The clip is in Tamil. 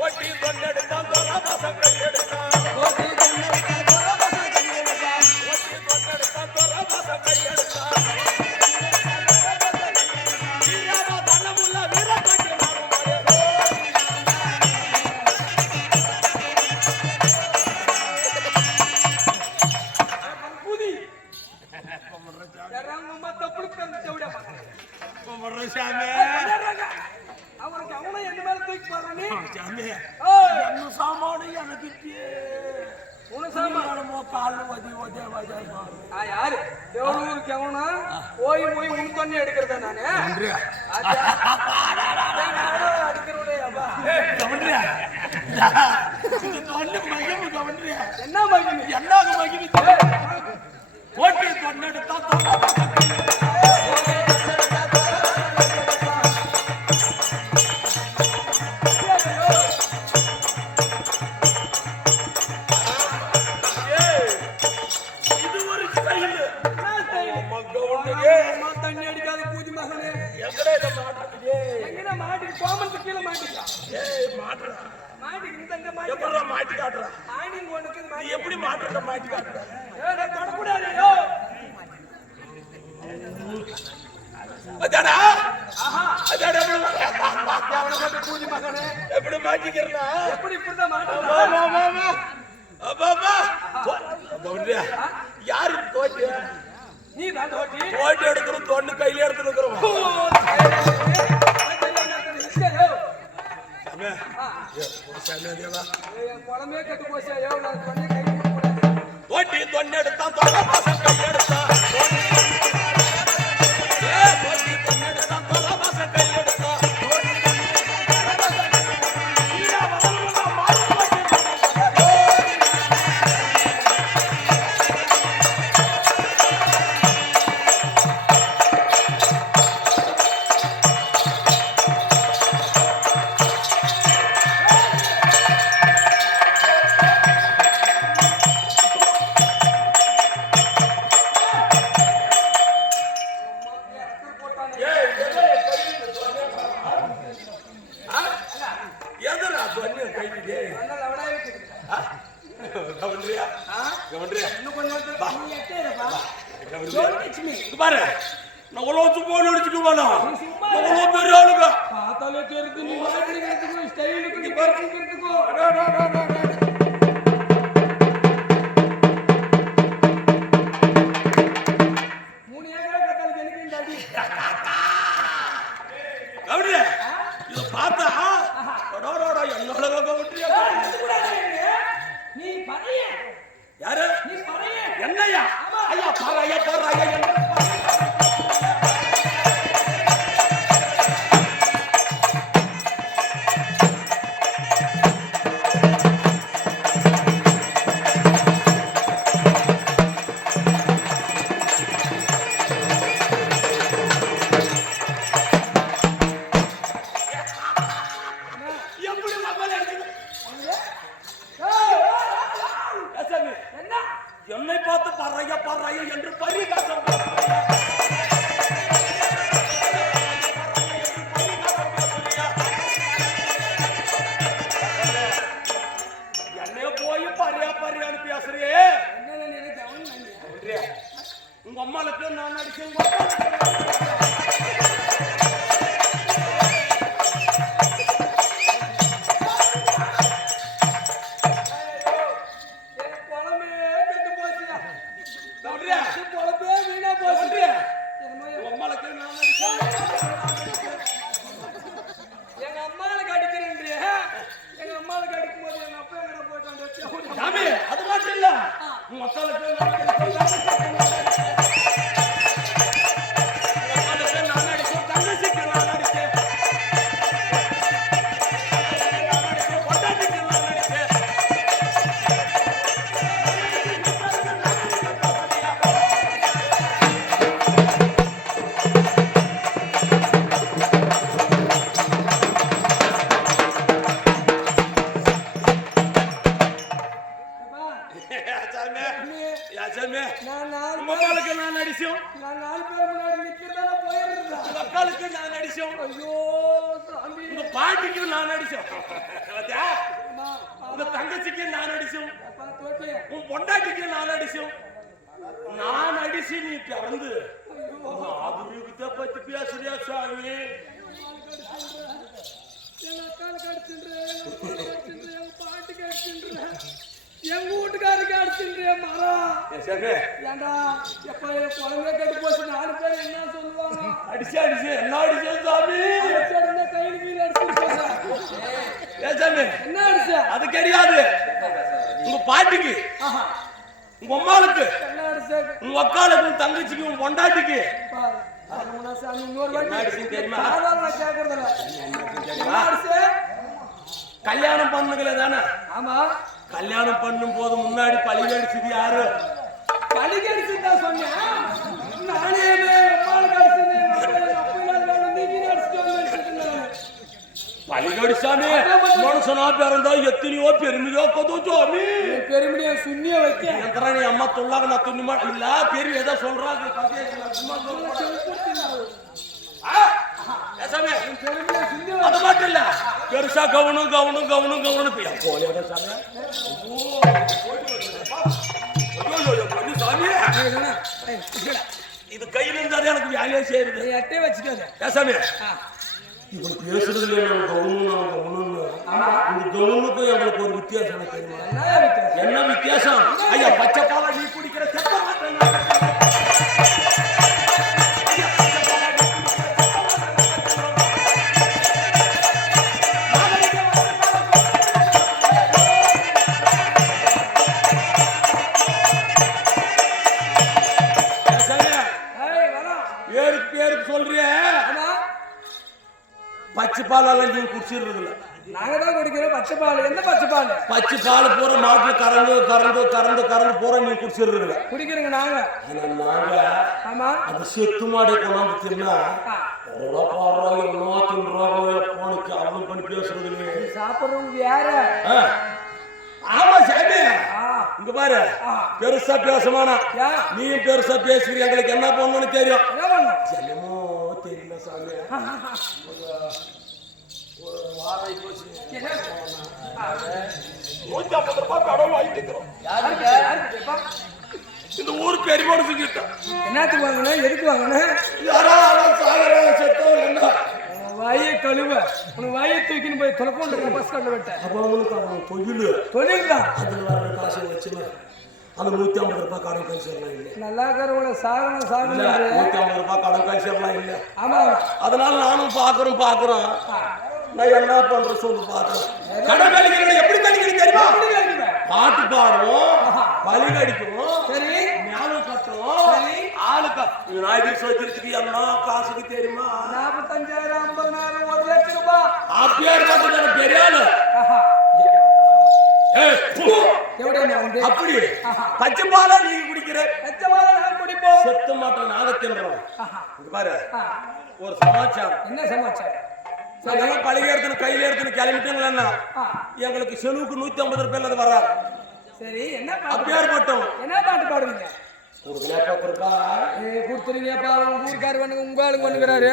ஓட்டி தொண்டெடுத்தான் தொரபாசம் கையெடுத்தான் ஓட்டி தொண்டெடுத்தான் தொரபாசம் கையெடுத்தான் அவனுக்கு அவனை எந்த மேல தூக்கி போறானே சாமானு எனக்கு யாரு எவ்வளவுக்கு எவனா போய் போய் உன் பண்ணி எடுக்கிறதா நானு என்ன மகிழ்ச்சி என்ன மகிழ்ச்சி ஓட்டி தொண்டெடுத்தான் தண்ணி அடிக்காத பூஜை மகனே எங்கடா மாட்டுக்கு கோமலுக்கு கீழே மாட்டிக்கலாம் மாட்டுக்கு இந்த மாட்டி காட்டுறேன் ஆணிங்க உனக்கு எப்படி மாட்டுறத மாட்டி காட்டுறேன் தொடக்கூடாது பூஜை மகனே எப்படி மாட்டிக்கிறா எப்படி இப்படிதான் மாட்டா யாரு தோட்டி நீ தான் தோட்டி தோட்டி எடுக்கணும் தொண்ணு கையில எடுத்துருக்கிறோம் குழம்பே கட்டு போச்சா எவ்வளவு ஓட்டி தொண்ணு எடுத்தான் தொலைபாசம் கையெடுத்தான் ஓட்டி தொண்ணு எடுத்தான் தொலைபாசம் கையெடுத்தான் பாரு நான் உலகத்து போன் அடிச்சுட்டு போனா அவ்வளோ பெரிய ஆளுங்க பார்த்தாலே தெரியுது நீ வாய்க்கிறதுக்கு ஸ்டைலுக்கு நீ பறக்கிறதுக்கு மூணு ஏக்கரா கத்தால எனக்கு இந்த அடி அப்படியே இத பார்த்தா என்னோட நீ பறைய யாரு நீ பறைய என்னையா ஐயா பறைய என்னை பார்த்து பறைய பாட்டிக்கு நான் அடிச்சோம் பாத்தியா? உங்க தங்கச்சிக்கு நான் அடிச்சோம், உன் பொண்டாட்டிக்கு நான் அடிச்சோம். நான் அடிச்சு நீ பிறந்து அதுகிட்ட பத்தி பேசுறியா சாமி? எங்க வீட்டுக்காருக்கு அடிச்சுன்றேன் ஏண்டா எப்ப குழந்தை கட்டு போச்சு 4 பேர் என்ன சொல்லுவாங்க? அடிச்சு என்ன அடிச்சு சாமி? கையில் கீழே அடிச்சு சாமி என்ன அடிச்ச? அது கிடையாது. உங்க பாட்டிக்கு, உங்க அம்மாளுக்கு, என்ன அடிச்ச? உங்க அக்காளுக்கு, உங்க தங்கச்சிக்கு, உங்க பொண்டாட்டிக்கு கல்யாணம் பண்ணுங்களே தானே? ஆமா. கல்யாணம் பண்ணும் போது முன்னாடி பழிக அடிச்சது யாரு? பழிக அடிச்சுதான் சொன்னேன். நானே பழிகடிச்சாமே மனுஷனா பிறந்தா எத்தனையோ பெருமையோ கொதோ சாமி. பெருமையா சுண்ணிய வைக்க எத்தனை நீ அம்மா சொல்லாங்க நான் துணிமா இல்ல பெரிய ஏதோ சொல்றாங்க. அது மட்டும் இல்ல பெருசா கவனம் கவனம் கவனம் கவனம் இது கையில இருந்தாலே எனக்கு வேலையே செய்யுது. எட்டே வச்சுக்காது பேசாமே இப்படி பேசுறதுல இந்த கவுனுக்கு எங்களுக்கு ஒரு வித்தியாசம் தெரியுமா? என்ன வித்தியாசம்? ஐயா பச்சை பாலை நீ குடிக்கிற செப்ப பச்சை பாலெல்லாம் நீங்க குடிச்சிருக்கல. நாங்க தான் குடிக்கிறோம் பச்சை பால். என்ன பச்சை பால்? பச்சை பால் பூரா மாட்டுல கறந்து கறந்து கறந்து கறந்து பூரா நீங்க குடிச்சிருக்கல. குடிக்கிறீங்க நாங்க. நாங்க ஆமா அது செத்து மாடை கொண்டாந்து தின்னா பண்ணி பேசுறது சாப்பிடுறவங்க யார? ஆமா சாமி இங்க பாரு பெருசா பேசமானா நீயும் பெருசா பேசுறீங்க. எங்களுக்கு என்ன பண்ணணும்னு தெரியும். என்னமோ தெரியல சாமி. ஒரு வாரம் போச்சு 150 ரூபாய் கடவுள் வாங்கிக்கிறோம். இந்த ஊரு பெருமாடு செஞ்சுட்டோம். என்னத்துக்கு வாங்கணும்? எதுக்கு வாங்கணும்? யாராவது சாகர செத்தோம் என்ன வாயை கழுவ உனக்கு வாயை தூக்கின்னு போய் தொலைக்கொண்டு பஸ் கட்ட விட்டேன். அப்போ அவனுக்கு அவன் தொழில் தான். அதில் வர காசு வச்சுன்னு அந்த 150 ரூபாய் கடன் கை சேரலாம் இல்லை. நல்லா இருக்கிறவங்கள சாகணும் சாகணும் 150 ரூபாய் கடன் கை சேரலாம் இல்லை. ஆமா அதனால நானும் பாக்குறோம் நான் என்ன பண்றேன் சொல்லு பாக்குறேன். கடன் கழிக்கிறது எப்படி கழிக்கிறது தெரியுமா? பாட்டு பாடுவோம், பலி கடிக்குவோம், சரி ஞானம் கட்டுவோம், சரி ஆளுக்கா விநாயகர் சதுர்த்திக்கு என்ன காசுக்கு தெரியுமா? 45,000 50,000 1 லட்சம் ரூபாய். அப்பேர் பார்த்து பெரிய ஆளு அப்படி பச்சை பாலா நீங்க குடிக்கிற பச்சை பாலா நான் குடிப்போம். செத்த மாட்டோம் நாங்க தின்றோம். பாரு ஒரு சமாச்சாரம். என்ன சமாச்சாரம்? பழகி எடுத்து கையில எடுத்து கிளம்பிட்டீங்களா எங்களுக்கு செலவுக்கு 150 ரூபாய் அது வராது. சரி என்ன அப்பேர் மட்டும் என்ன பாட்டு பாடுவீங்க? கொடுத்துருங்கப்பா ஊருக்காரு உங்க ஆளுங்க வந்துக்கிறாரு.